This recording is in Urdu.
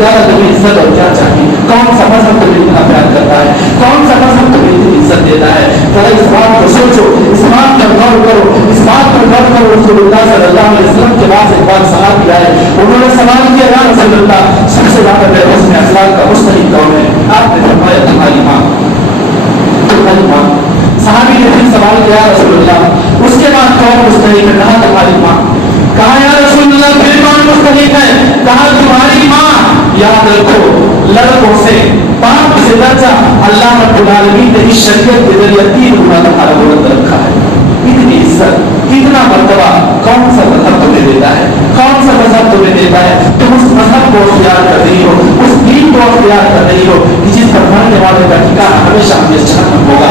زیادہ تمہیں عزت اور کیا چاہیے؟ کون سا مذہب تمہیں اتنا پیار کرتا ہے؟ کون سا مذہب تمہیں اتنی عزت دیتا ہے؟ ذرا اس بات کو سوچو، اس بات پر غور کرو، اس بات پر غور کرو۔ رسول اللہ صلی اللہ علیہ وسلم کے بعد ایک بار صحابی آئے، انہوں نے سوال کیا یا رسول اللہ سب سے زیادہ بے حسن اخلاق کا مستحق کون ہے؟ آپ نے فرمایا تمہاری ماں، تمہاری ماں۔ صحابی نے پھر سوال کیا رسول اللہ اس کے بعد کون مستحق ہے؟ کہا تمہاری ماں۔ کہا یا رسول اللہ پھر کون مستحق ہے؟ کہا تمہاری ماں۔ یاد رکھو لڑکوں سے باپ سے درجہ اللہ رب العالمین نے اس شریعت کے ذریعے 3 گنا تمہارا بلند رکھا ہے۔ اتنی عزت، اتنا مرتبہ کون سا مذہب تمہیں دیتا ہے؟ کون سا مذہب تمہیں دیتا ہے؟ تم اس مذہب کو اختیار کر رہی ہو، اس دین کو اختیار کر رہی ہو کہ جس پر مرنے والے کا ٹھکانہ ہمیشہ ہمیشہ ہوگا۔